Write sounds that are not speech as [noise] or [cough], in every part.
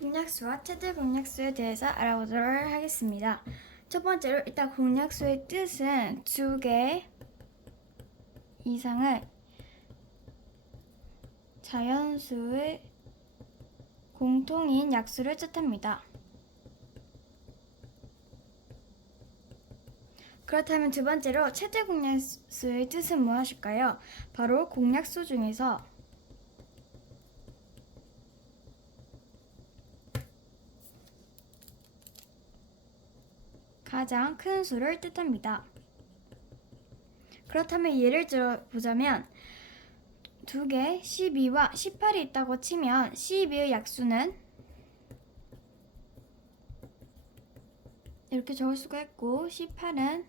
공약수와 최대 공약수에 대해서 알아보도록 하겠습니다. 첫 번째로 일단 공약수의 뜻은 두 개 이상의 자연수의 공통인 약수를 뜻합니다. 그렇다면 두 번째로 최대 공약수의 뜻은 무엇일까요? 바로 공약수 중에서 가장 큰 수를 뜻합니다. 그렇다면 예를 들어 보자면 두 개 12와 18이 있다고 치면 12의 약수는 이렇게 적을 수가 있고 18은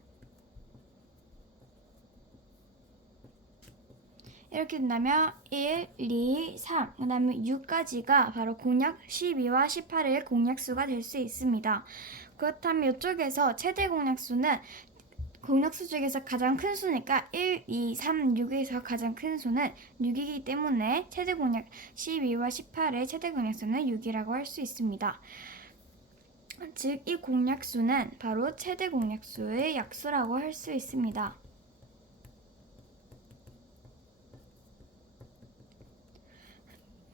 이렇게 된다면 1, 2, 3, 그 다음에 6까지가 바로 공약 12와 18의 공약수가 될 수 있습니다. 그렇다면 이쪽에서 최대 공약수는 공약수 중에서 가장 큰 수니까 1, 2, 3, 6에서 가장 큰 수는 6이기 때문에 최대 공약 12와 18의 최대 공약수는 6이라고 할 수 있습니다. 즉, 이 공약수는 바로 최대 공약수의 약수라고 할 수 있습니다.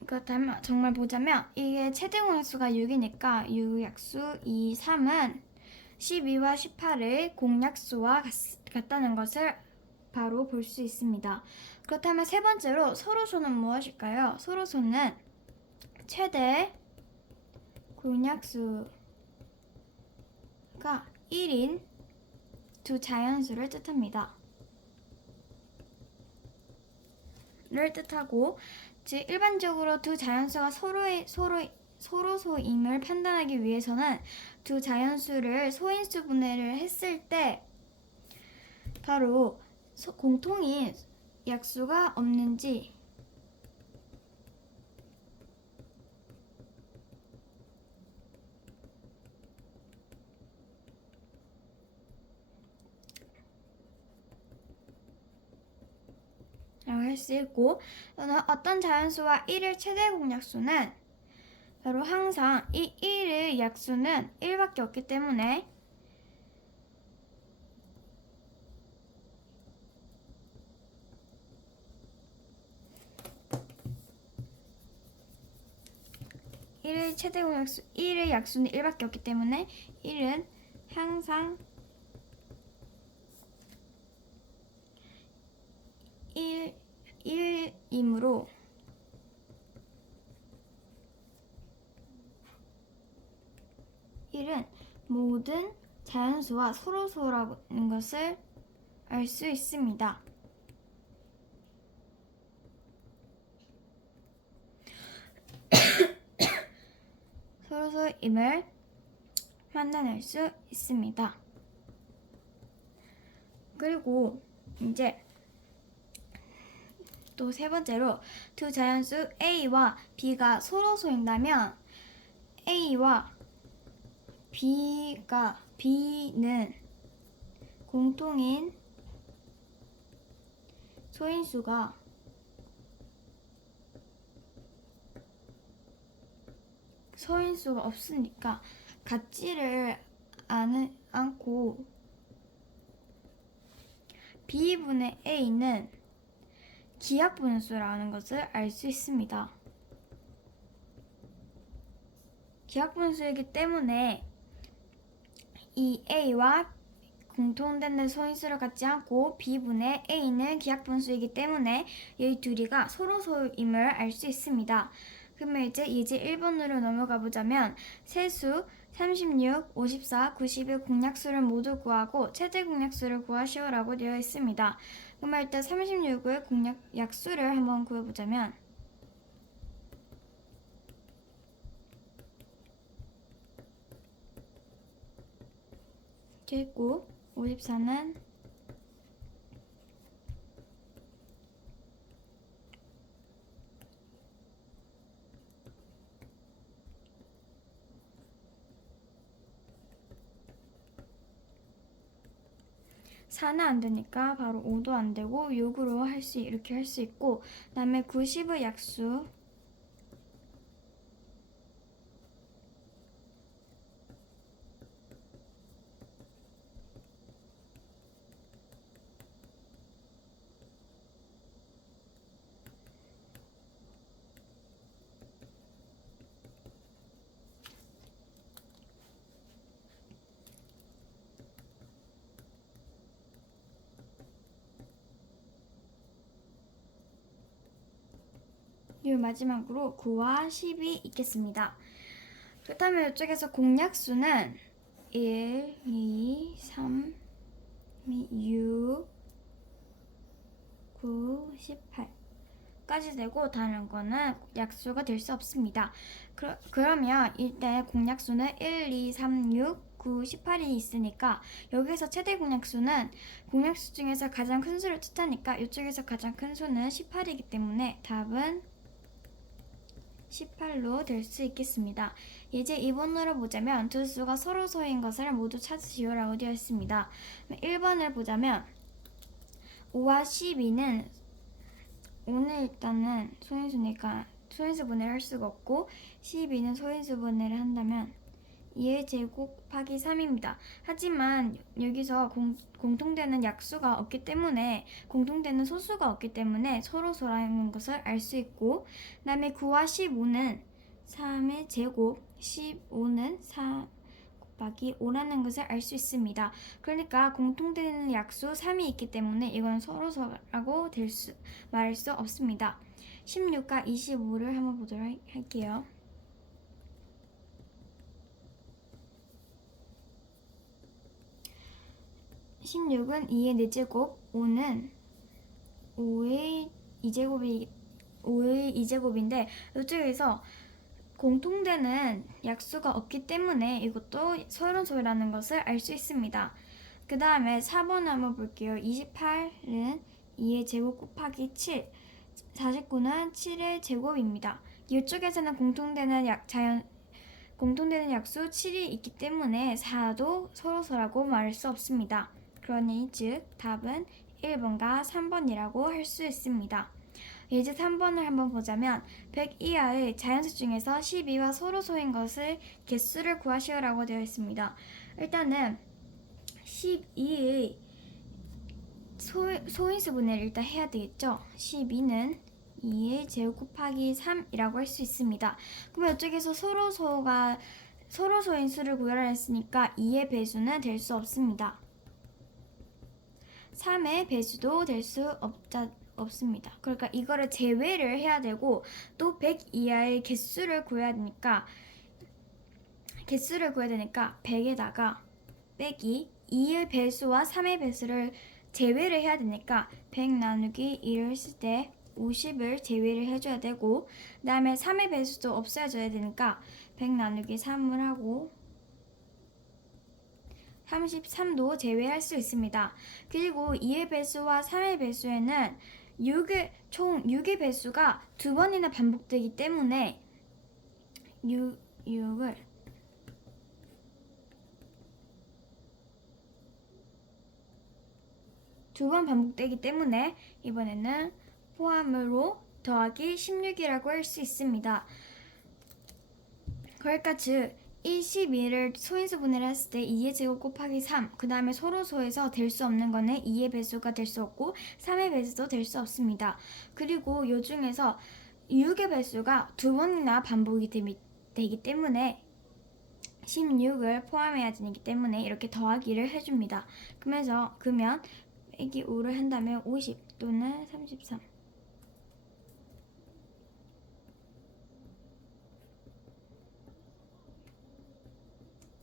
그렇다면 정말 보자면 이게 최대 공약수가 6이니까 6 약수 2, 3은 12와 18의 공약수와 같, 같다는 것을 바로 볼 수 있습니다. 그렇다면 세 번째로 서로소는 무엇일까요? 서로소는 최대 공약수가 1인 두 자연수를 뜻합니다. 를 뜻하고 즉 일반적으로 두 자연수가 서로의 서로 서로 소임을 판단하기 위해서는 두 자연수를 소인수 분해를 했을 때 바로 소- 공통인 약수가 없는지 라고 할수 있고 또는 어떤 자연수와 1일 최대 공약수는 바로 항상 이 1의 약수는 1밖에 없기 때문에 일의 최대 공약수 1의 약수는 1밖에 없기 때문에 1은 항상 1, 1이므로 일은 모든 자연수와 서로소라는 것을 알 수 있습니다. [coughs] 서로소임을 판단할 수 있습니다. 그리고 이제 또 세 번째로 두 자연수 A와 B가 서로 소인다면 A와 B가 B는 공통인 소인수가 소인수가 없으니까 같지를 않, 않고 B분의 A는 기하 분수라는 것을 알 수 있습니다. 기하 분수이기 때문에 이 A와 공통되는 소인수를 갖지 않고 B분의 A는 기하분수이기 때문에 이 둘이가 서로 소임을 알 수 있습니다. 그러면 이제 이제 1번으로 넘어가 보자면 세수 36, 54, 91 공약수를 모두 구하고 최대 공약수를 구하시오라고 되어 있습니다. 그러면 일단 36의 공약 약수를 한번 구해보자면 이렇게 있고 54는 사는안 되니까 바로 5도 안 되고 6으로 할 수 이렇게 할 수 있고 그다음에 90의 약수 그리고 마지막으로 9와 10이 있겠습니다. 그렇다면 이쪽에서 공약수는 1, 2, 3, 6, 9, 18까지 되고 다른 거는 약수가 될 수 없습니다. 그, 그러면 일단 공약수는 1, 2, 3, 6, 9, 18이 있으니까 여기서 최대 공약수는 공약수 중에서 가장 큰 수를 뜻하니까 이쪽에서 가장 큰 수는 18이기 때문에 답은 18로 될 수 있겠습니다. 이제 2번으로 보자면 두 수가 서로 소인 것을 모두 찾으시오라고 되어 있습니다. 1번을 보자면 5와 12는 오늘 일단은 소인수니까 소인수 분해를 할 수가 없고 12는 소인수 분해를 한다면 2의 제곱 곱하기 3입니다. 하지만 여기서 공, 공통되는 약수가 없기 때문에 공통되는 소수가 없기 때문에 서로 소라는 것을 알 수 있고 그 다음에 9와 15는 3의 제곱 15는 4 곱하기 5라는 것을 알 수 있습니다. 그러니까 공통되는 약수 3이 있기 때문에 이건 서로 서라고 될 수, 말할 수 없습니다. 16과 25를 한번 보도록 할- 할게요. 16은 2의 4제곱, 5는 5의 2제곱이 5의 2제곱인데 이쪽에서 공통되는 약수가 없기 때문에 이것도 서른소라는 것을 알 수 있습니다. 그 다음에 4번 한번 볼게요. 28은 2의 제곱 곱하기 7, 49는 7의 제곱입니다. 이쪽에서는 공통되는 약 자연 공통되는 약수 7이 있기 때문에 4도 서로서라고 말할 수 없습니다. 그러니 즉 답은 1번과 3번이라고 할 수 있습니다. 이제 3번을 한번 보자면 100 이하의 자연수 중에서 12와 서로 소인 것을 개수를 구하시오라고 되어 있습니다. 일단은 12의 소, 소인수 분해를 일단 해야 되겠죠. 12는 2의 제곱 곱하기 3이라고 할 수 있습니다. 그러면 이쪽에서 서로 소가 서로 소인 수를 구하라 했으니까 2의 배수는 될 수 없습니다. 3의 배수도 될 수 없자, 없습니다. 그러니까 이거를 제외를 해야 되고 또 100 이하의 개수를 구해야 되니까 개수를 구해야 되니까 100에다가 빼기 2의 배수와 3의 배수를 제외를 해야 되니까 100 나누기 1을 쓸때 50을 제외를 해줘야 되고 그 다음에 3의 배수도 없애줘야 되니까 100 나누기 3을 하고 33도 제외할 수 있습니다. 그리고 2의 배수와 3의 배수에는 6의 총 6의 배수가 두 번이나 반복되기 때문에 6, 6을 두 번 반복되기 때문에 이번에는 포함으로 더하기 16이라고 할 수 있습니다. 그러니까 즉 1, 12를 소인수 분해를 했을 때 2의 제곱 곱하기 3, 그 다음에 서로소에서 될 수 없는 거는 2의 배수가 될 수 없고 3의 배수도 될 수 없습니다. 그리고 요 중에서 6의 배수가 두 번이나 반복이 되, 되기 때문에 16을 포함해야 되기 때문에 이렇게 더하기를 해줍니다. 그러면서 그러면 빼기 5를 한다면 50 또는 33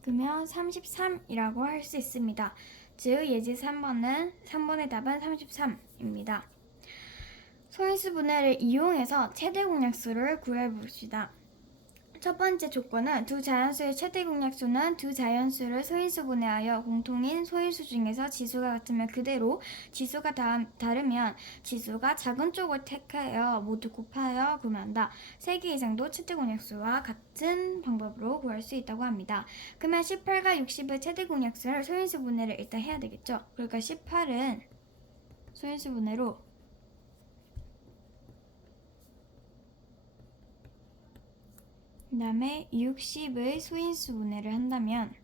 그러면 33이라고 할 수 있습니다. 즉 예제 3번은 3번의 답은 33입니다. 소인수 분해를 이용해서 최대 공약수를 구해 봅시다. 첫 번째 조건은 두 자연수의 최대 공약수는 두 자연수를 소인수 분해하여 공통인 소인수 중에서 지수가 같으면 그대로 지수가 다, 다르면 지수가 작은 쪽을 택하여 모두 곱하여 구한다. 세 개 이상도 최대 공약수와 같은 방법으로 구할 수 있다고 합니다. 그러면 18과 60의 최대 공약수를 소인수 분해를 일단 해야 되겠죠. 그러니까 18은 소인수 분해로 그 다음에 60의 소인수 분해를 한다면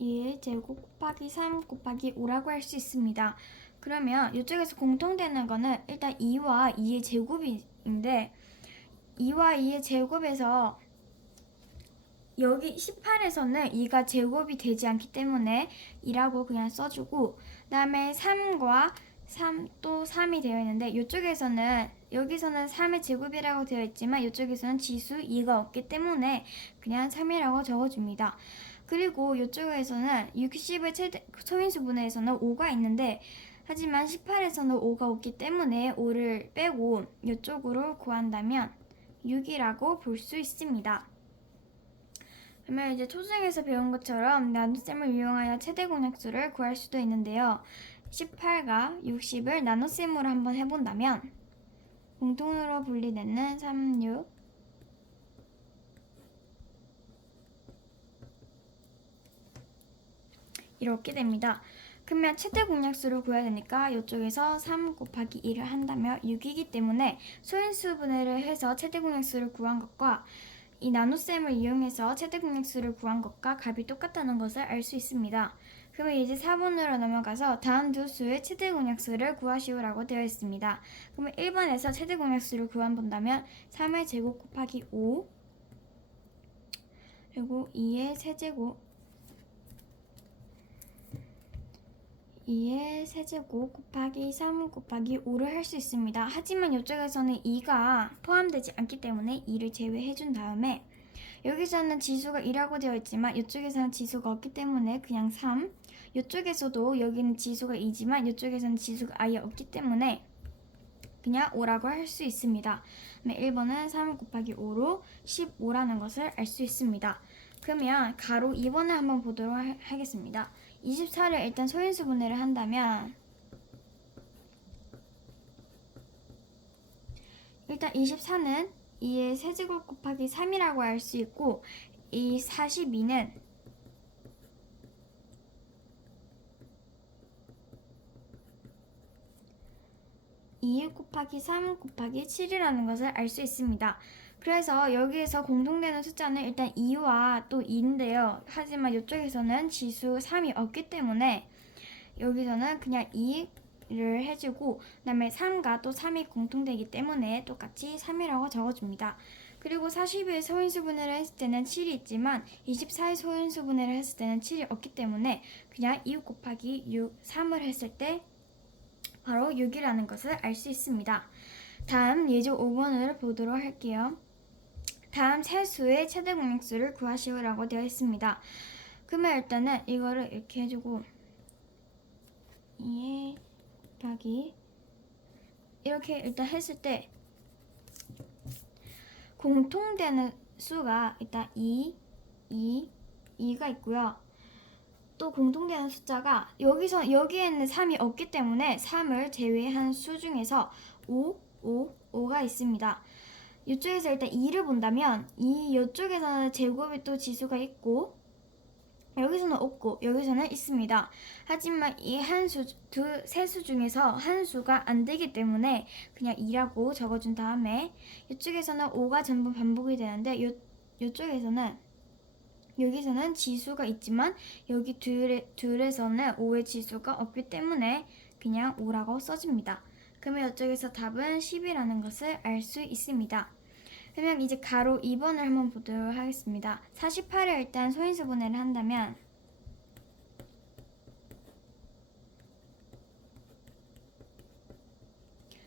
2의 제곱 곱하기 3 곱하기 5라고 할 수 있습니다. 그러면 이쪽에서 공통되는 거는 일단 2와 2의 제곱인데 2와 2의 제곱에서 여기 18에서는 2가 제곱이 되지 않기 때문에 2라고 그냥 써주고 그 다음에 3과 3, 또 3이 되어 있는데 이쪽에서는 여기서는 3의 제곱이라고 되어 있지만 이쪽에서는 지수 2가 없기 때문에 그냥 3이라고 적어줍니다. 그리고 이쪽에서는 60의 최대 소인수 분해에서는 5가 있는데 하지만 18에서는 5가 없기 때문에 5를 빼고 이쪽으로 구한다면 6이라고 볼 수 있습니다. 그러면 이제 초중에서 배운 것처럼 나눗셈을 이용하여 최대 공약수를 구할 수도 있는데요. 18과 60을 나눗셈으로 한번 해본다면 공통으로 분리되는 3, 6 이렇게 됩니다. 그러면 최대 공약수를 구해야 되니까 이쪽에서 3 곱하기 2를 한다면 6이기 때문에 소인수 분해를 해서 최대 공약수를 구한 것과 이 나눗셈을 이용해서 최대 공약수를 구한 것과 값이 똑같다는 것을 알 수 있습니다. 그러면 이제 4번으로 넘어가서 다음 두 수의 최대 공약수를 구하시오라고 되어 있습니다. 그러면 1번에서 최대 공약수를 구해본다면 3의 제곱 곱하기 5 그리고 2의 세제곱 2의 세제곱 곱하기 3 곱하기 5를 할 수 있습니다. 하지만 이쪽에서는 2가 포함되지 않기 때문에 2를 제외해 준 다음에 여기서는 지수가 2라고 되어 있지만 이쪽에서는 지수가 없기 때문에 그냥 3 이쪽에서도 여기는 지수가 2지만 이쪽에서는 지수가 아예 없기 때문에 그냥 5라고 할 수 있습니다. 그러면 1번은 3 곱하기 5로 15라는 것을 알 수 있습니다. 그러면 가로 2번을 한번 보도록 하- 하겠습니다. 24를 일단 소인수 분해를 한다면 일단 24는 2의 세제곱 곱하기 3이라고 알 수 있고 이 42는 2 곱하기 3 곱하기 7이라는 것을 알 수 있습니다. 그래서 여기에서 공통되는 숫자는 일단 2와 또 2인데요. 하지만 이쪽에서는 지수 3이 없기 때문에 여기서는 그냥 2를 해주고 그다음에 3과 또 3이 공통되기 때문에 똑같이 3이라고 적어줍니다. 그리고 40의 소인수 분해를 했을 때는 7이 있지만 24의 소인수 분해를 했을 때는 7이 없기 때문에 그냥 2 곱하기 6, 3을 했을 때 바로 6이라는 것을 알 수 있습니다. 다음 예제 5번을 보도록 할게요. 다음 세 수의 최대 공약수를 구하시오라고 되어 있습니다. 그러면 일단은 이거를 이렇게 해주고 2에 곱하기 이렇게 일단 했을 때 공통되는 수가 일단 2, 2, 2가 있고요. 또 공통되는 숫자가 여기서 여기에는 3이 없기 때문에 3을 제외한 수 중에서 5, 5, 5가 있습니다. 이쪽에서 일단 2를 본다면 이 이쪽에서는 제곱이 또 지수가 있고 여기서는 없고 여기서는 있습니다. 하지만 이 한 수, 두, 세 수 중에서 한 수가 안 되기 때문에 그냥 2라고 적어준 다음에 이쪽에서는 5가 전부 반복이 되는데 요, 이쪽에서는 여기서는 지수가 있지만 여기 둘에, 둘에서는 5의 지수가 없기 때문에 그냥 5라고 써줍니다. 그러면 이쪽에서 답은 10이라는 것을 알 수 있습니다. 그러면 이제 가로 2번을 한번 보도록 하겠습니다. 48을 일단 소인수 분해를 한다면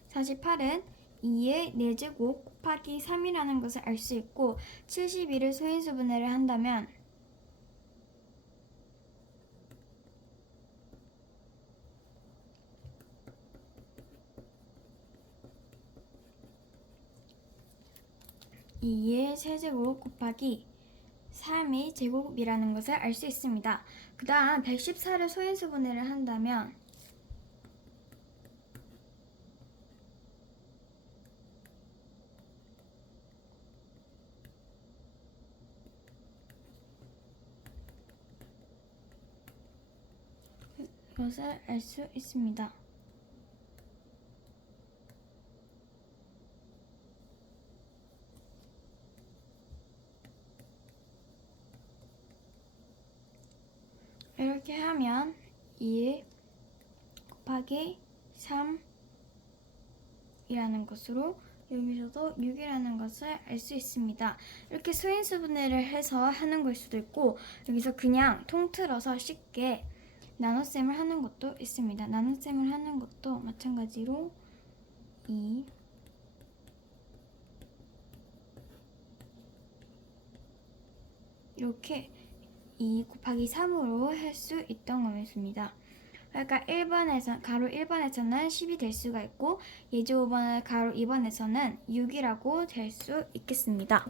(48은) 2의 4제곱 곱하기 3이라는 것을 알 수 있고 72를 소인수 분해를 한다면 이의 세제곱 곱하기 3의 제곱이라는 것을 알 수 있습니다. 그 다음 114를 소인수 분해를 한다면 것을 알 수 있습니다. 이렇게 하면 2 곱하기 3이라는 것으로 여기서도 6이라는 것을 알 수 있습니다. 이렇게 수인수 분해를 해서 하는 걸 수도 있고 여기서 그냥 통틀어서 쉽게 나눗셈을 하는 것도 있습니다. 나눗셈을 하는 것도 마찬가지로 2 이렇게 2 곱하기 3으로 할 수 있던 거였습니다. 그러니까 1번에서 가로 1번에서는 10이 될 수가 있고 예제 5번 가로 2번에서는 6이라고 될 수 있겠습니다.